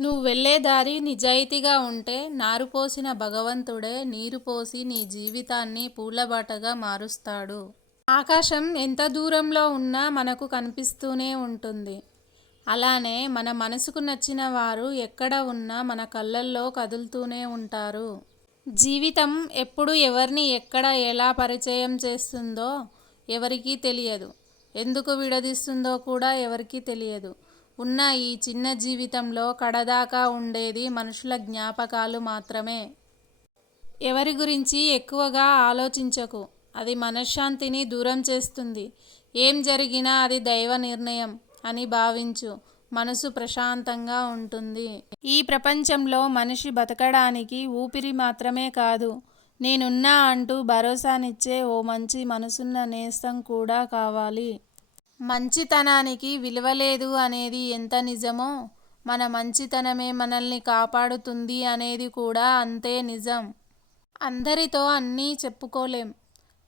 నువ్వు వెళ్ళే దారి నిజాయితీగా ఉంటే నారు పోసిన భగవంతుడే నీరు పోసి నీ జీవితాన్ని పూలబాటగా మారుస్తాడు. ఆకాశం ఎంత దూరంలో ఉన్నా మనకు కనిపిస్తూనే ఉంటుంది. అలానే మన మనసుకు నచ్చిన వారు ఎక్కడ ఉన్నా మన కళ్ళల్లో కదులుతూనే ఉంటారు. జీవితం ఎప్పుడు ఎవరిని ఎక్కడ ఎలా పరిచయం చేస్తుందో ఎవరికీ తెలియదు. ఎందుకు విడదీస్తుందో కూడా ఎవరికీ తెలియదు. ఉన్న ఈ చిన్న జీవితంలో కడదాకా ఉండేది మనుషుల జ్ఞాపకాలు మాత్రమే. ఎవరి గురించి ఎక్కువగా ఆలోచించకు. అది మనశ్శాంతిని దూరం చేస్తుంది. ఏం జరిగినా అది దైవ నిర్ణయం అని భావించు. మనసు ప్రశాంతంగా ఉంటుంది. ఈ ప్రపంచంలో మనిషి బతకడానికి ఊపిరి మాత్రమే కాదు, నేనున్నా అంటూ భరోసానిచ్చే ఓ మంచి మనసున్న నేస్తం కూడా కావాలి. మంచితనానికి విలువ లేదు అనేది ఎంత నిజమో, మన మంచితనమే మనల్ని కాపాడుతుంది అనేది కూడా అంతే నిజం. అందరితో అన్నీ చెప్పుకోలేం.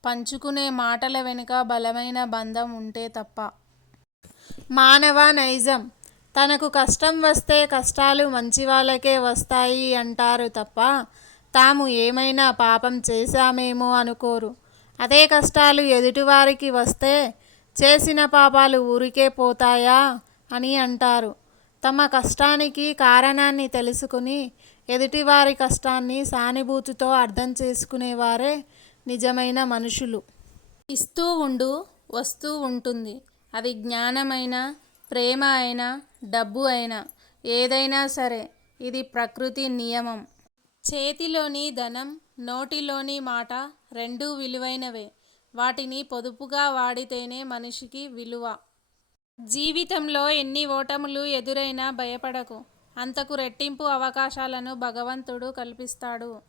పంచుకునే మాటల వెనుక బలమైన బంధం ఉంటే తప్ప. మానవ నైజం. తనకు కష్టం వస్తే కష్టాలు మంచివాళ్ళకే వస్తాయి అంటారు తప్ప తాము ఏమైనా పాపం చేశామేమో అనుకోరు. అదే కష్టాలు ఎదుటివారికి వస్తే చేసిన పాపాలు ఊరికే పోతాయా అని అంటారు. తమ కష్టానికి కారణాన్ని తెలుసుకుని ఎదుటివారి కష్టాన్ని సానుభూతితో అర్థం చేసుకునేవారే నిజమైన మనుషులు. ఇస్తూ ఉండు, వస్తూ ఉంటుంది. అది జ్ఞానమైనా, ప్రేమ అయినా, డబ్బు అయినా, ఏదైనా సరే. ఇది ప్రకృతి నియమం. చేతిలోని ధనం, నోటిలోని మాట రెండూ విలువైనవే. వాటిని పొదుపుగా వాడితేనే మనిషికి విలువ. జీవితంలో ఎన్ని ఓటములు ఎదురైనా భయపడకు. అంతకు రెట్టింపు అవకాశాలను భగవంతుడు కల్పిస్తాడు.